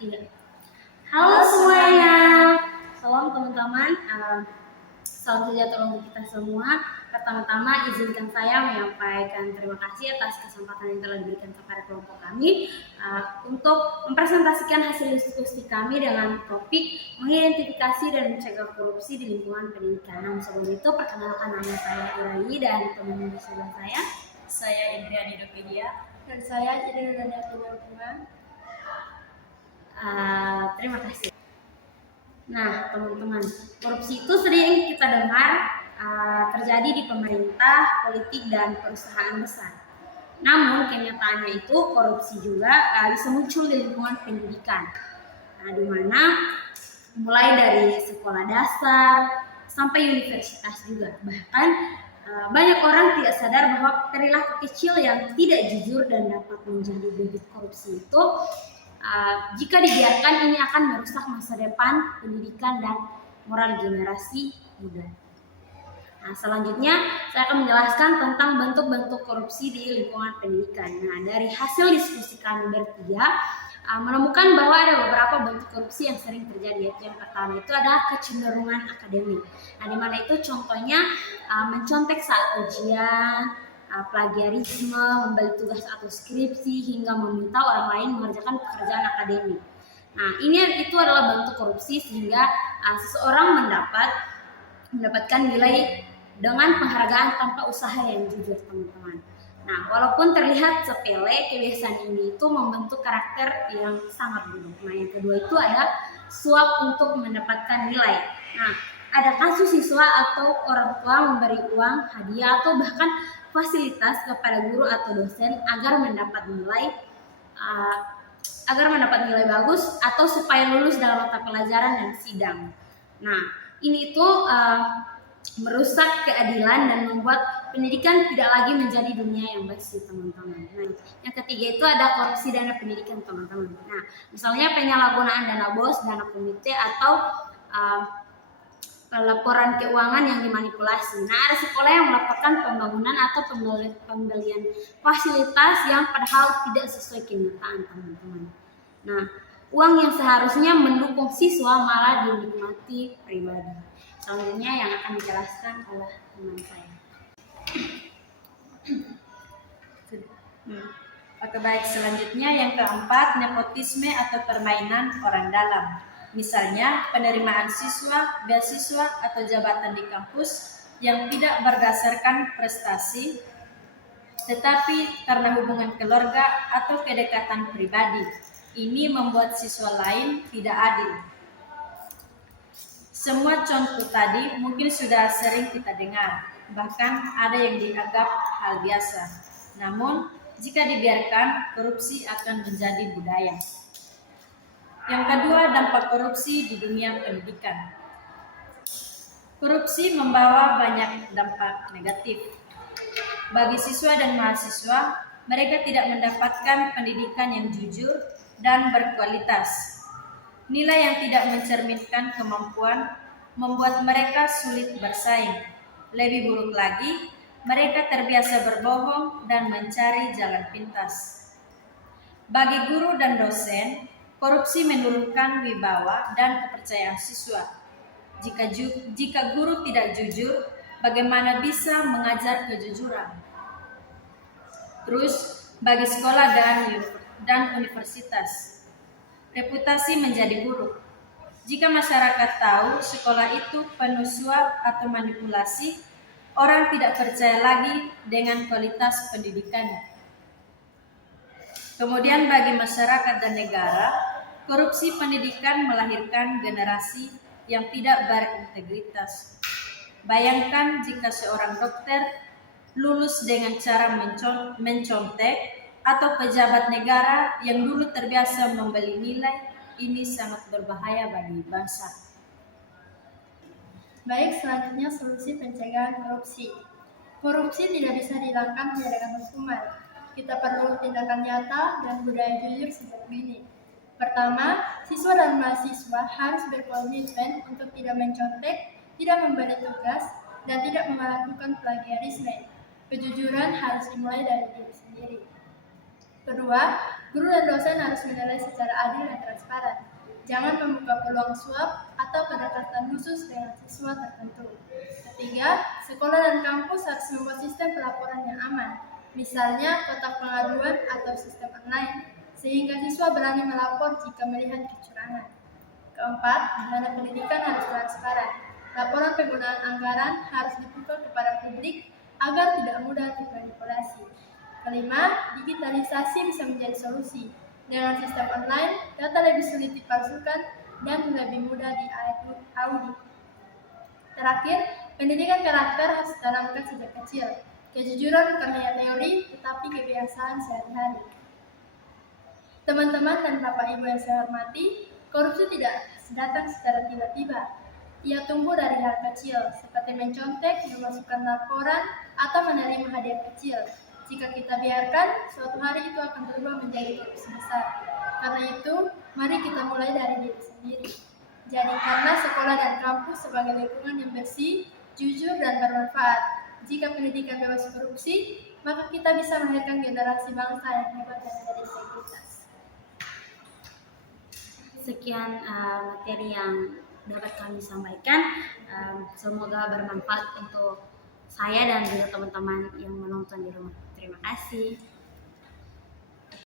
Iya. Halo semuanya, salam teman-teman. Salam sejahtera untuk kita semua. Pertama-tama izinkan saya menyampaikan terima kasih atas kesempatan yang telah diberikan kepada kelompok kami untuk mempresentasikan hasil diskusi kami dengan topik mengidentifikasi dan mencegah korupsi di lingkungan pendidikan. Nah, sebelum itu perkenalkan nama saya Irai dan teman di sebelah saya Indriani Dopedia. Dan saya Ida Daniel. Terima kasih. Nah, teman-teman, korupsi itu sering kita dengar terjadi di pemerintah, politik, dan perusahaan besar. Namun, kenyataannya itu korupsi juga bisa muncul di lingkungan pendidikan. Nah, di mana mulai dari sekolah dasar sampai universitas juga. Bahkan banyak orang tidak sadar bahwa perilaku kecil yang tidak jujur dan dapat menjadi bibit korupsi itu jika dibiarkan ini akan merusak masa depan pendidikan dan moral generasi muda. Nah, selanjutnya saya akan menjelaskan tentang bentuk-bentuk korupsi di lingkungan pendidikan. Nah, dari hasil diskusi kami bertiga menemukan bahwa ada beberapa bentuk korupsi yang sering terjadi. Yaitu yang pertama itu ada kecenderungan akademik. Nah, di mana itu contohnya mencontek saat ujian, plagiarisme, membeli tugas atau skripsi, hingga meminta orang lain mengerjakan pekerjaan akademik. Nah, itu adalah bentuk korupsi sehingga seseorang mendapatkan nilai dengan penghargaan tanpa usaha yang jujur, teman-teman. Nah, walaupun terlihat sepele, kebiasaan ini itu membentuk karakter yang sangat buruk. Nah, yang kedua itu ada suap untuk mendapatkan nilai. Nah, ada kasus siswa atau orang tua memberi uang, hadiah, atau bahkan fasilitas kepada guru atau dosen agar mendapat nilai bagus atau supaya lulus dalam mata pelajaran dan sidang. Nah, ini itu merusak keadilan dan membuat pendidikan tidak lagi menjadi dunia yang bersih, teman-teman. Nah, yang ketiga itu ada korupsi dana pendidikan, teman-teman. Nah, misalnya penyalahgunaan dana BOS, dana komite, atau laporan keuangan yang dimanipulasi. Nah, ada sekolah yang melaporkan pembangunan atau pembelian fasilitas yang padahal tidak sesuai kenyataan, teman-teman. Nah, uang yang seharusnya mendukung siswa malah dinikmati pribadi. Selanjutnya yang akan dijelaskan oleh teman saya. Oke, baik. Selanjutnya yang keempat, nepotisme atau permainan orang dalam. Misalnya penerimaan siswa, beasiswa, atau jabatan di kampus yang tidak berdasarkan prestasi, tetapi karena hubungan keluarga atau kedekatan pribadi. Ini membuat siswa lain tidak adil. Semua contoh tadi mungkin sudah sering kita dengar, bahkan ada yang dianggap hal biasa. Namun, jika dibiarkan, korupsi akan menjadi budaya. Yang kedua, dampak korupsi di dunia pendidikan. Korupsi membawa banyak dampak negatif. Bagi siswa dan mahasiswa, mereka tidak mendapatkan pendidikan yang jujur dan berkualitas. Nilai yang tidak mencerminkan kemampuan membuat mereka sulit bersaing. Lebih buruk lagi, mereka terbiasa berbohong dan mencari jalan pintas. Bagi guru dan dosen, korupsi menurunkan wibawa dan kepercayaan siswa. Jika guru tidak jujur, bagaimana bisa mengajar kejujuran? Terus, bagi sekolah dan universitas, reputasi menjadi buruk. Jika masyarakat tahu sekolah itu penuh suap atau manipulasi, orang tidak percaya lagi dengan kualitas pendidikannya. Kemudian bagi masyarakat dan negara, korupsi pendidikan melahirkan generasi yang tidak berintegritas. Bayangkan jika seorang dokter lulus dengan cara mencontek, atau pejabat negara yang dulu terbiasa membeli nilai, ini sangat berbahaya bagi bangsa. Baik, selanjutnya solusi pencegahan korupsi. Korupsi tidak bisa dihilangkan hanya dengan hukuman. Kita perlu tindakan nyata dan budaya jujur seperti ini. Pertama, siswa dan mahasiswa harus berkomitmen untuk tidak mencontek, tidak memberi tugas, dan tidak melakukan plagiarisme. Kejujuran harus dimulai dari diri sendiri. Kedua, Guru dan dosen harus menilai secara adil dan transparan. Jangan membuka peluang suap atau pendekatan khusus dengan siswa tertentu. Ketiga, sekolah dan kampus harus membuat sistem pelaporan yang aman, misalnya kotak pengaduan atau sistem online, sehingga siswa berani melapor jika melihat kecurangan. Keempat, dana pendidikan harus transparan. Laporan penggunaan anggaran harus dibuka kepada publik agar tidak mudah termanipulasi. Kelima, digitalisasi bisa menjadi solusi. Dengan sistem online, data lebih sulit dipalsukan dan lebih mudah diaudit. Terakhir, pendidikan karakter harus ditanamkan sejak kecil. Kejujuran bukan hanya teori, tetapi kebiasaan sehari-hari. Teman-teman dan Bapak Ibu yang saya hormati, korupsi tidak datang secara tiba-tiba. Ia tumbuh dari hal kecil, seperti mencontek, memasukkan laporan, atau menerima hadiah kecil. Jika kita biarkan, suatu hari itu akan berubah menjadi korupsi besar. Karena itu, mari kita mulai dari diri sendiri. Jadikanlah sekolah dan kampus sebagai lingkungan yang bersih, jujur, dan bermanfaat. Jika pendidikan bebas korupsi, maka kita bisa melahirkan generasi bangsa yang hebat dan berintegritas. Sekian materi yang dapat kami sampaikan. Semoga bermanfaat untuk saya dan juga teman-teman yang menonton di rumah. Terima kasih.